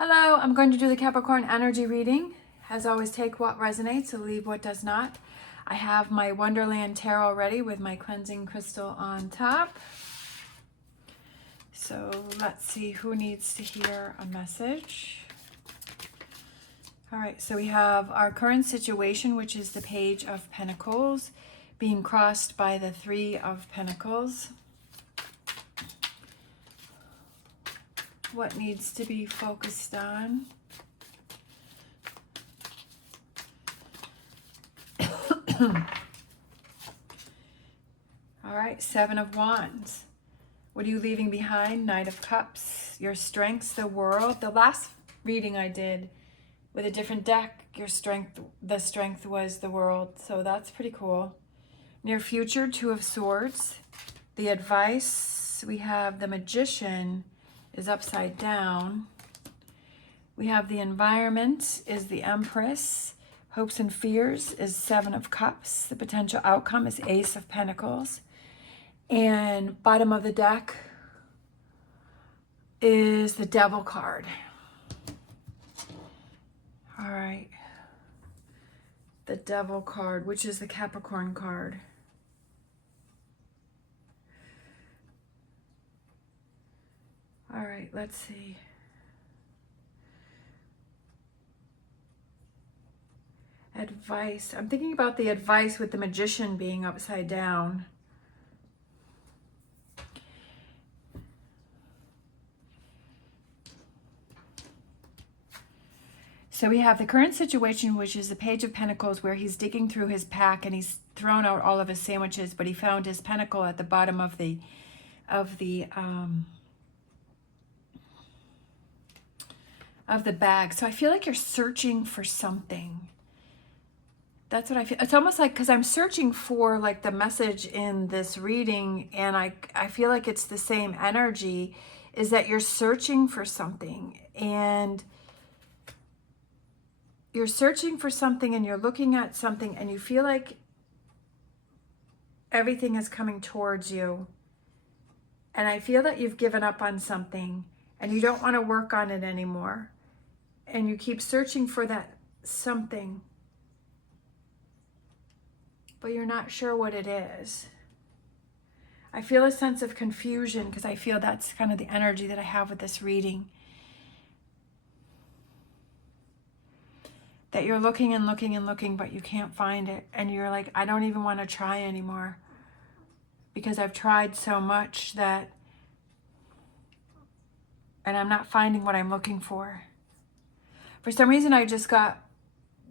Hello, I'm going to do the Capricorn energy reading. As always, take what resonates, so leave what does not. I have my Wonderland Tarot ready with my cleansing crystal on top. So let's see who needs to hear a message. All right, so we have our current situation, which is the Page of Pentacles, being crossed by the Three of Pentacles. What needs to be focused on? All right, Seven of Wands. What are you leaving behind? Knight of Cups. Your strengths, the world. The last reading I did with a different deck, the strength was the world. So that's pretty cool. Near future, Two of Swords. The advice, we have the Magician is upside down. We have the environment is the Empress. Hopes and fears is Seven of Cups. The potential outcome is Ace of Pentacles. And bottom of the deck is the Devil card. All right. The Devil card, which is the Capricorn card. All right, let's see. Advice. I'm thinking about the advice with the Magician being upside down. So we have the current situation, which is the Page of Pentacles, where he's digging through his pack and he's thrown out all of his sandwiches, but he found his pentacle at the bottom of the bag. So I feel like you're searching for something. That's what I feel. It's almost like, because I'm searching for like the message in this reading, and I feel like it's the same energy, is that you're searching for something, and you're searching for something and you're looking at something and you feel like everything is coming towards you. And I feel that you've given up on something and you don't want to work on it anymore. And you keep searching for that something, but you're not sure what it is. I feel a sense of confusion because I feel that's kind of the energy that I have with this reading. That you're looking and looking and looking, but you can't find it. And you're like, I don't even want to try anymore because I've tried so much that, and I'm not finding what I'm looking for. For some reason, I just got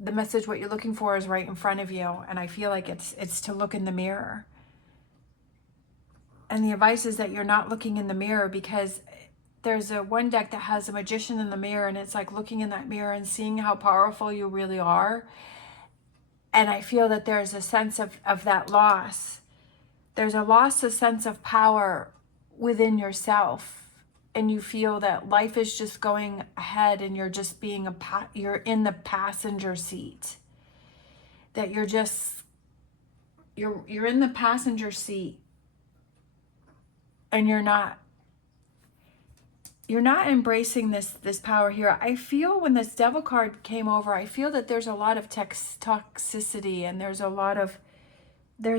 the message, what you're looking for is right in front of you. And I feel like it's to look in the mirror. And the advice is that you're not looking in the mirror, because there's one deck that has a Magician in the mirror, and it's like looking in that mirror and seeing how powerful you really are. And I feel that there's a sense of that loss. There's a sense of power within yourself. And you feel that life is just going ahead and you're just being you're in the passenger seat. That you're in the passenger seat and you're not embracing this power here. I feel when this Devil card came over, I feel that there's a lot of toxicity, and there's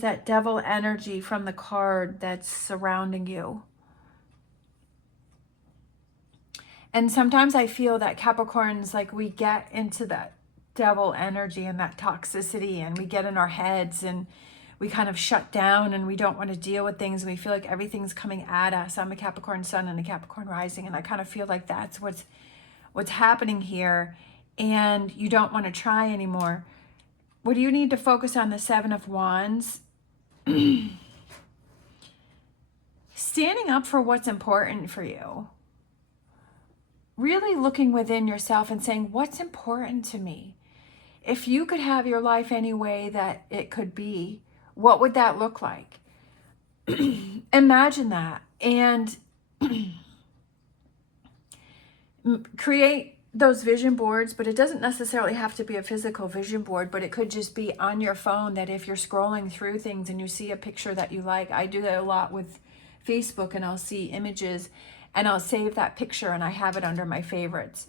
that devil energy from the card that's surrounding you. And sometimes I feel that Capricorns, like, we get into that devil energy and that toxicity, and we get in our heads and we kind of shut down and we don't want to deal with things. And we feel like everything's coming at us. I'm a Capricorn sun and a Capricorn rising, and I kind of feel like that's what's happening here. And you don't want to try anymore. What do you need to focus on? The Seven of Wands. Standing up for what's important for you. Really looking within yourself and saying, what's important to me? If you could have your life any way that it could be, what would that look like? Imagine that, and create those vision boards. But it doesn't necessarily have to be a physical vision board, but it could just be on your phone, that if you're scrolling through things and you see a picture that you like, I do that a lot with Facebook, and I'll see images and I'll save that picture and I have it under my favorites.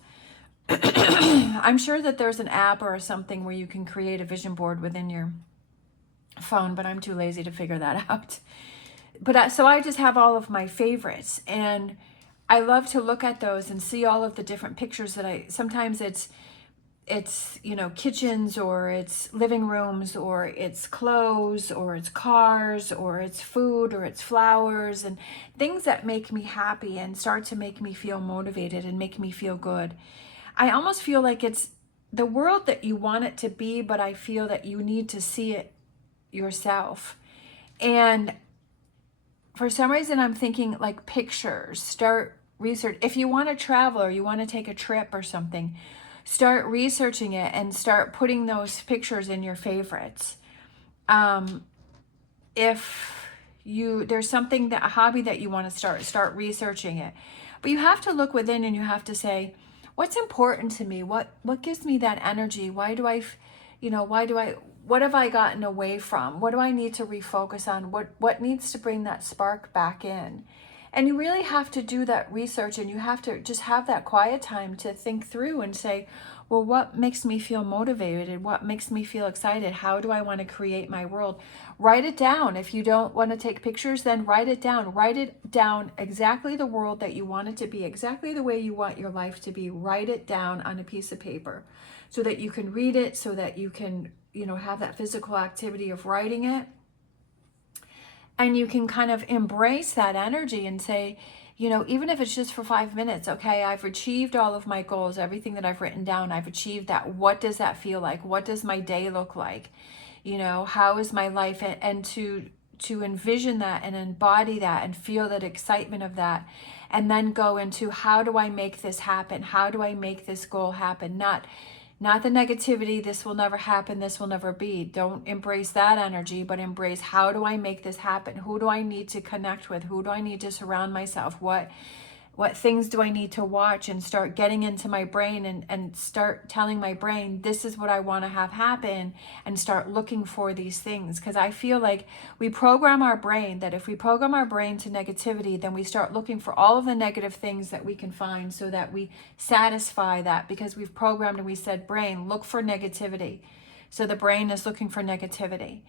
I'm sure that there's an app or something where you can create a vision board within your phone, but I'm too lazy to figure that out. But so I just have all of my favorites, and I love to look at those and see all of the different pictures that sometimes it's kitchens, or it's living rooms, or it's clothes, or it's cars, or it's food, or it's flowers, and things that make me happy and start to make me feel motivated and make me feel good. I almost feel like it's the world that you want it to be, but I feel that you need to see it yourself. And for some reason, I'm thinking like pictures. Start research. If you want to travel or you want to take a trip or something, start researching it and start putting those pictures in your favorites. If there's something, a hobby that you want to start researching it. But you have to look within and you have to say, what's important to me? What gives me that energy? What have I gotten away from? What do I need to refocus on? What needs to bring that spark back in? And you really have to do that research, and you have to just have that quiet time to think through and say, well, what makes me feel motivated? What makes me feel excited? How do I want to create my world? Write it down. If you don't want to take pictures, then write it down. Write it down, exactly the world that you want it to be, exactly the way you want your life to be. Write it down on a piece of paper so that you can read it, so that you can, have that physical activity of writing it. And you can kind of embrace that energy and say, even if it's just for 5 minutes, okay, I've achieved all of my goals, everything that I've written down, I've achieved that. What does that feel like? What does my day look like? How is my life? And to envision that and embody that and feel that excitement of that. And then go into, how do I make this happen? How do I make this goal happen? Not the negativity, this will never happen, this will never be. Don't embrace that energy, but embrace, how do I make this happen? Who do I need to connect with? Who do I need to surround myself? What things do I need to watch? And start getting into my brain and start telling my brain, this is what I want to have happen, and start looking for these things. Because I feel like we program our brain, that if we program our brain to negativity, then we start looking for all of the negative things that we can find so that we satisfy that, because we've programmed and we said, brain, look for negativity. So the brain is looking for negativity.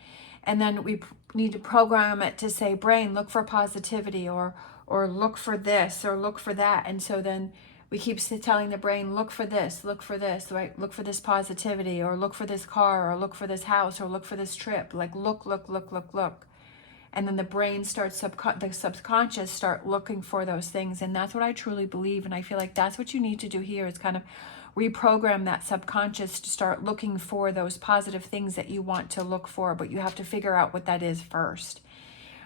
And then we need to program it to say, brain, look for positivity, or look for this, or look for that. And so then we keep telling the brain, look for this, right? Look for this positivity, or look for this car, or look for this house, or look for this trip. Like look. And then the brain starts, the subconscious start looking for those things. And that's what I truly believe. And I feel like that's what you need to do here, is kind of reprogram that subconscious to start looking for those positive things that you want to look for. But you have to figure out what that is first.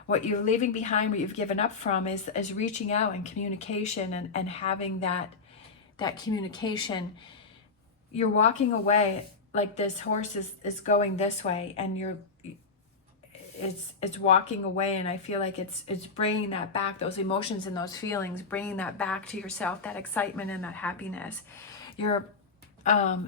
What you're leaving behind, what you've given up from, is reaching out and communication, and having that communication. You're walking away like this horse is going this way, and it's walking away, and I feel like it's bringing that back, those emotions and those feelings, bringing that back to yourself, that excitement and that happiness. Your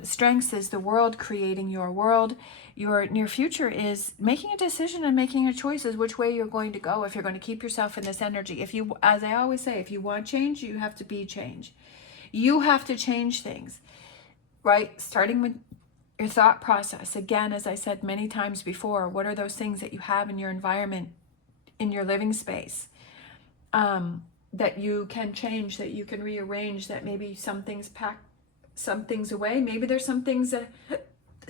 strengths is the world, creating your world. Your near future is making a decision and making a choice as which way you're going to go, if you're going to keep yourself in this energy. If you, as I always say, if you want change, you have to be change. You have to change things, right? Starting with your thought process. Again, as I said many times before, what are those things that you have in your environment, in your living space, that you can change, that you can rearrange, that maybe some things pack some things away. Maybe there's some things that,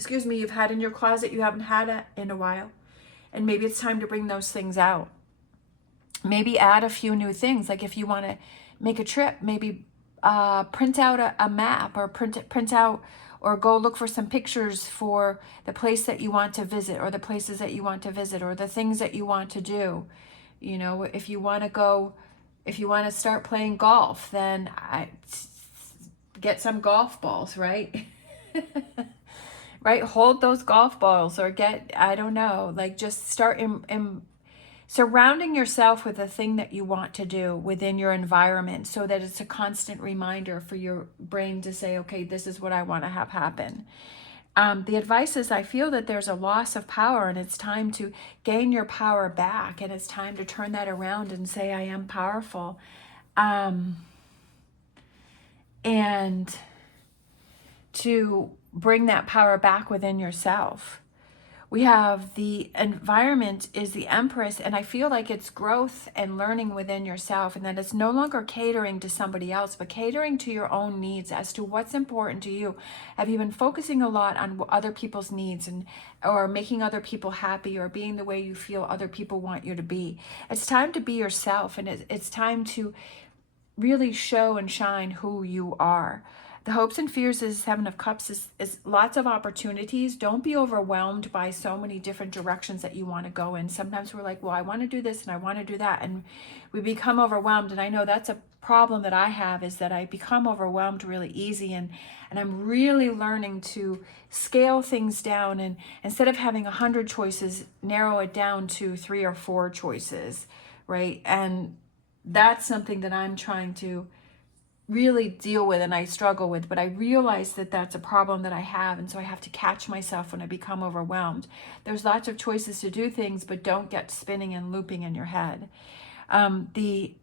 you've had in your closet you haven't had in a while. And maybe it's time to bring those things out. Maybe add a few new things. Like if you want to make a trip, maybe print out a map, or print out, or go look for some pictures for the place that you want to visit, or the places that you want to visit, or the things that you want to do. If you want to start playing golf, then get some golf balls, right? Right? Hold those golf balls, or just start surrounding yourself with the thing that you want to do within your environment, so that it's a constant reminder for your brain to say, okay, this is what I want to have happen. The advice is, I feel that there's a loss of power, and it's time to gain your power back, and it's time to turn that around and say, I am powerful. and to bring that power back within yourself. We have the environment is the Empress, and I feel like it's growth and learning within yourself, and that it's no longer catering to somebody else, but catering to your own needs as to what's important to you. Have you been focusing a lot on other people's needs or making other people happy or being the way you feel other people want you to be? It's time to be yourself, and it's time to really show and shine who you are. The hopes and fears is Seven of Cups is lots of opportunities. Don't be overwhelmed by so many different directions that you want to go in. Sometimes we're like, well, I want to do this and I want to do that. And we become overwhelmed. And I know that's a problem that I have, is that I become overwhelmed really easy. And I'm really learning to scale things down. And instead of having 100 choices, narrow it down to 3 or 4 choices, right? And that's something that I'm trying to really deal with and I struggle with, but I realize that that's a problem that I have, and so I have to catch myself when I become overwhelmed. There's lots of choices to do things, but don't get spinning and looping in your head. The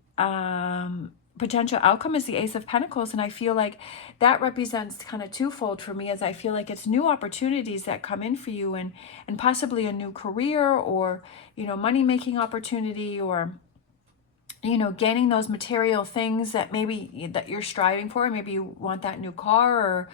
potential outcome is the Ace of Pentacles, and I feel like that represents kind of twofold for me, as I feel like it's new opportunities that come in for you, and possibly a new career, or money-making opportunity, or gaining those material things that maybe that you're striving for. Maybe you want that new car, or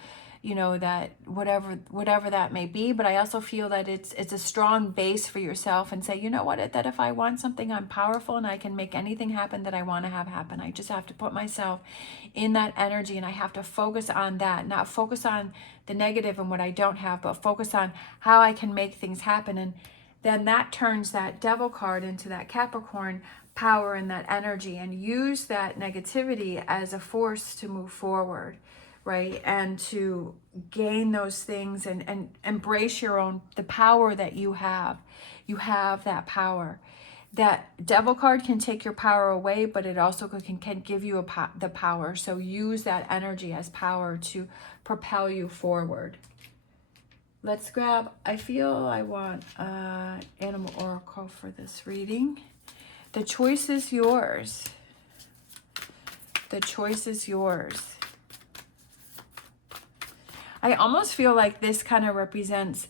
that whatever that may be. But I also feel that it's a strong base for yourself, and say, that if I want something, I'm powerful and I can make anything happen that I want to have happen. I just have to put myself in that energy, and I have to focus on that, not focus on the negative and what I don't have, but focus on how I can make things happen. And then that turns that Devil card into that Capricorn power and that energy, and use that negativity as a force to move forward, right? And to gain those things, and embrace the power that you have. You have that power. That Devil card can take your power away, but it also can give you the power. So use that energy as power to propel you forward. Let's grab, I want Animal Oracle for this reading. The choice is yours. The choice is yours. I almost feel like this kind of represents,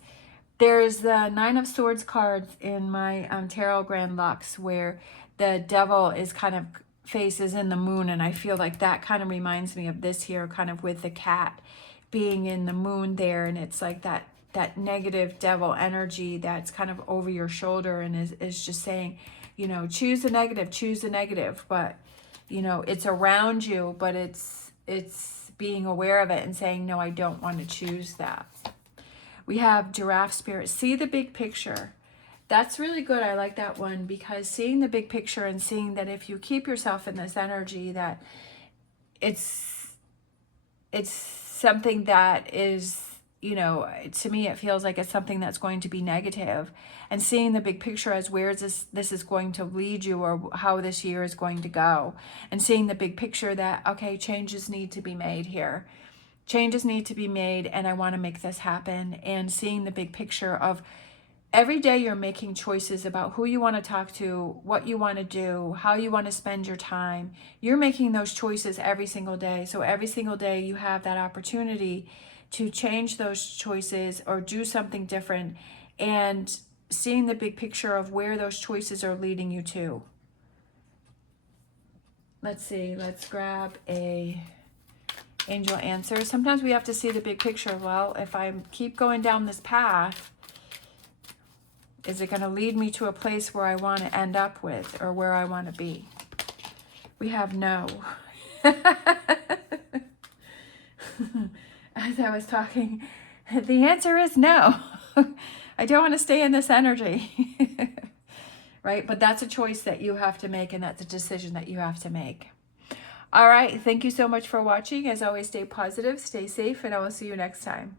there's the Nine of Swords cards in my Tarot Grand Lux, where the devil is kind of faces in the moon, and I feel like that kind of reminds me of this here, kind of with the cat being in the moon there, and it's like that negative devil energy that's kind of over your shoulder, and is just saying, choose the negative, but it's around you, but it's being aware of it and saying, no, I don't want to choose that. We have Giraffe Spirit. See the big picture. That's really good. I like that one, because seeing the big picture and seeing that if you keep yourself in this energy, that it's something that is, to me, it feels like it's something that's going to be negative, and seeing the big picture as where this is going to lead you, or how this year is going to go, and seeing the big picture that, okay, changes need to be made here. Changes need to be made, and I want to make this happen. And seeing the big picture of every day you're making choices about who you want to talk to, what you want to do, how you want to spend your time. You're making those choices every single day. So every single day you have that opportunity to change those choices or do something different, and seeing the big picture of where those choices are leading you to. Let's see, let's grab a angel answer. Sometimes we have to see the big picture. Well, if I keep going down this path, is it going to lead me to a place where I want to end up with, or where I want to be? We have no. As I was talking, the answer is no. I don't want to stay in this energy. Right? But that's a choice that you have to make, and that's a decision that you have to make. All right. Thank you so much for watching. As always, stay positive, stay safe, and I will see you next time.